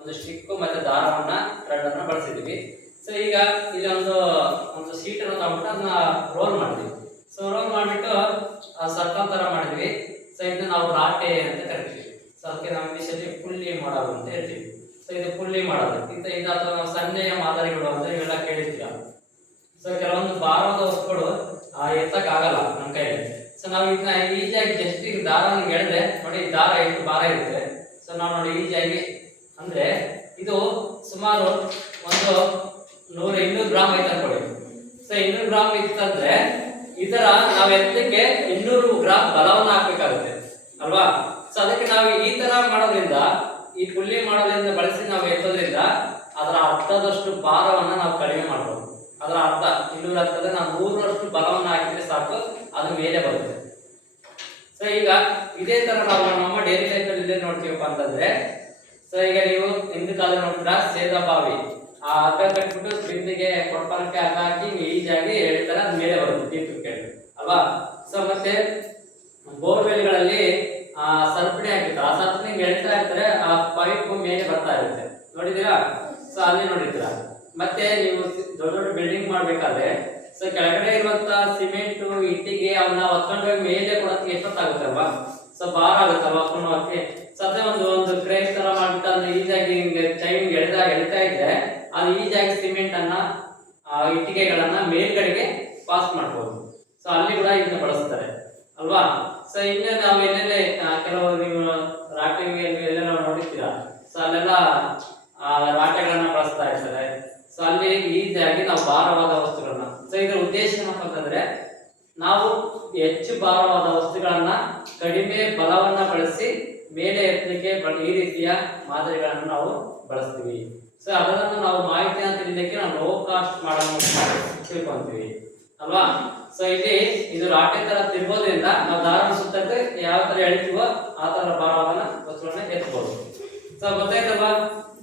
ಒಂದು ಸ್ಟಿಕ್ ಮತ್ತೆ ದಾರವನ್ನ ಥ್ರೆಡ್ ಅನ್ನ ಬಳಸಿದ್ವಿ. ಸೊ ಈಗ ಇಲ್ಲಿ ಒಂದು ಶೀಟ್ ಅನ್ನು ತಗೊಂಡ್ಬಿಟ್ಟು ಅದನ್ನ ರೋಲ್ ಮಾಡಿದ್ವಿ. ಸೊ ರೋಲ್ ಮಾಡಿಬಿಟ್ಟು ಸರ್ಕಲ್ ತರ ಮಾಡಿದ್ವಿ. ಸೊ ಇದನ್ನ ನಾವು ರಾಟೆ ಅಂತ ಕರಿತೀವಿ. ಸೊ ಅದಕ್ಕೆ ನಾವು ಇಂಗ್ಲಿಷಲ್ಲಿ ಪುಲ್ಲಿ ಮಾಡೋದು ಅಂತ ಹೇಳ್ತೀವಿ. ಸೊ ಇದು ಪುಲ್ಲಿ ಮಾಡೋದು ಇದು ಅಥವಾ ನಾವು ಸನ್ನೆಯ ಮಾದರಿಗಳು ಅಂತ ಇವೆಲ್ಲ ಕೇಳಿರ್ತೀರ. ಸೊ ಕೆಲವೊಂದು ಭಾರವಾದ ವಸ್ತುಗಳು ಎತ್ತಕ್ಕಾಗಲ್ಲ ನಮ್ಮ ಕೈಯಲ್ಲಿ. ಸೊ ನಾವು ಇದನ್ನ ಈಸಿಯಾಗಿ ಜಸ್ಟ್ ಈಗ ದಾರವನ್ನು ಎಳೆದ್ರೆ ನೋಡಿ ದಾರ ಎಷ್ಟು ಭಾರ ಇರುತ್ತೆ. ಸೊ ನಾವು ನೋಡಿ ಈಸಿಯಾಗಿ ಅಂದ್ರೆ ಇದು ಸುಮಾರು ಒಂದು 100-200 ಗ್ರಾಮ್ ಐತೆ ಅನ್ಕೊಳ್ಳಿ. ಸೊ 200 ಗ್ರಾಮ್ ಇತ್ತಂದ್ರೆ ಇದರ ನಾವು ಎತ್ತಕ್ಕೆ 200 ಗ್ರಾಮ್ ಬಲವನ್ನು ಹಾಕ್ಬೇಕಾಗುತ್ತೆ ಅಲ್ವಾ. ಸೊ ಅದಕ್ಕೆ ನಾವು ಈ ತರ ಮಾಡೋದ್ರಿಂದ, ಈ ಪುಲ್ಲಿ ಮಾಡೋದ್ರಿಂದ ಬಳಸಿ ನಾವು ಎತ್ತೋದ್ರಿಂದ ಅದರ ಅರ್ಧದಷ್ಟು ಭಾರವನ್ನ ನಾವು ಕಡಿಮೆ ಮಾಡ್ಬೋದು. ಅದರ ಅರ್ಧ 200 ಆಗ್ತದೆ, ನಾವು 100ರಷ್ಟು ಬಲವನ್ನು ಹಾಕಿದ್ರೆ ಸಾಕು, ಅದು ಮೇಲೆ ಬರುತ್ತೆ. ಸೊ ಈಗ ಇದೇ ತರ ನಾವು ನಮ್ಮ ಡೈಲಿ ಲೈಫ್ ಅಲ್ಲಿ ಇಲ್ಲೇ ನೋಡ್ತೀವಪ್ಪ ಅಂತಂದ್ರೆ, ಸೊ ಈಗ ನೀವು ಹಿಂದಿನ ಕಾಲ ನೋಡ್ತೀರಾ ಸೇದ ಬಾವಿ, ಆ ಹಗ್ಗ ಕಟ್ಬಿಟ್ಟು ಬಿಂದಿಗೆ ಕೊಡ್ಪಾಲಕ್ಕೆ ಹಗ್ಗ ಹಾಕಿ ಈಜಾಗಿ ಹೇಳ್ತಾರೆ, ಅದು ಮೇಲೆ ಬರುತ್ತೆ ದೀಪಕ್ಕೆ ಅಲ್ವಾ. ಸೊ ಮತ್ತೆ ಬೋರ್ವೆಲ್ಗಳಲ್ಲಿ ಸರಪಣಿ ಹಾಕಿರ್ತಾರೆ, ಆ ಸರಪಣಿ ಎಳ್ತಾ ಇರ್ತಾರೆ, ಆ ಪೈಪ್ ಮೇಲೆ ಬರ್ತಾ ಇರುತ್ತೆ, ನೋಡಿದೀರಾ. ಸೊ ಅಲ್ಲಿ ನೋಡಿದ್ದೀರಾ. ಮತ್ತೆ ನೀವು ದೊಡ್ಡ ದೊಡ್ಡ ಬಿಲ್ಡಿಂಗ್ ಮಾಡ್ಬೇಕಾದ್ರೆ ಸೊ ಕೆಳಗಡೆ ಇರುವಂತ ಸಿಮೆಂಟ್ ಇಟ್ಟಿಗೆ ಅವನ್ನ ಹೊತ್ಕೊಂಡು ಹೋಗಿ ಮೇಲೆ ಕೊಡೋದಕ್ಕೆ ಎಷ್ಟೊತ್ತಾಗುತ್ತೆ ಅಲ್ವಾ. ಸೊ ಭಾರ ಆಗುತ್ತಲ್ವಾ ಹೊತ್ಕೊಂಡು ಹೋಗಕ್ಕೆ. ಸೊ ಅದೇ ಒಂದು ಕ್ರೇನ್ ತರ ಮಾಡ್ಬಿಟ್ಟು ಅದನ್ನ ಈಜಾಗಿ ಚೈನ್ ಎಳಿತಾ ಇದ್ರೆ ಅದು ಈಜಾಗಿ ಸಿಮೆಂಟ್ ಅನ್ನ ಇಟ್ಟಿಗೆಗಳನ್ನ ಮೇಲ್ಗಡೆಗೆ ಪಾಸ್ ಮಾಡ್ಬೋದು. ಸೊ ಅಲ್ಲಿ ಕೂಡ ಇದನ್ನ ಬಳಸ್ತಾರೆ ಅಲ್ವಾ. ಸೊ ಇನ್ನು ನಾವು ಎಲ್ಲೆಲ್ಲೇ ಕೆಲವು ನೀವು ರಾಟೆ ಎಲ್ಲ ನೋಡಿರ್ತೀರಾ. ಸೊ ಅಲ್ಲೆಲ್ಲ ರಾಟೆಗಳನ್ನ ಬಳಸ್ತಾ ಇರ್ತಾರೆ. ಸೊ ಅಲ್ಲಿ ಈಸಿಯಾಗಿ ನಾವು ಭಾರವಾದ ವಸ್ತುಗಳನ್ನ, ಸೊ ಇದರ ಉದ್ದೇಶ ಏನಪ್ಪ ಅಂತಂದ್ರೆ ನಾವು ಹೆಚ್ಚು ಭಾರವಾದ ವಸ್ತುಗಳನ್ನ ಕಡಿಮೆ ಬಲವನ್ನ ಬಳಸಿ ಮೇಲೆ ಎತ್ತಲಿಕ್ಕೆ ಈ ರೀತಿಯ ಮಾದರಿಗಳನ್ನು ನಾವು ಬಳಸ್ತೀವಿ. ಸೊ ಅದನ್ನು ನಾವು ಮಾಹಿತಿಯನ್ನು ತಿಳಿಲಿಕ್ಕೆ ನಾವು ಲೋ ಕಾಸ್ಟ್ ಮಾಡೋಣ ತಿಳ್ಕೊಂತೀವಿ ಅಲ್ವಾ. ಸೊ ಇಲ್ಲಿ ಇದು ರಾಟೆ ತರ ತಿರ್ಬೋದ್ರಿಂದ ನಾವು ದಾರನ ಸುತ್ತಕ್ಕೆ ಯಾವ ತರ ಎಳಿತೀವೋ ಆ ತರ ಭಾರವಾದ ವಸ್ತುಗಳನ್ನ ಎತ್ತಬಹುದು. ಸೊ ಗೊತ್ತಾಯ್ತಲ್ವಾ.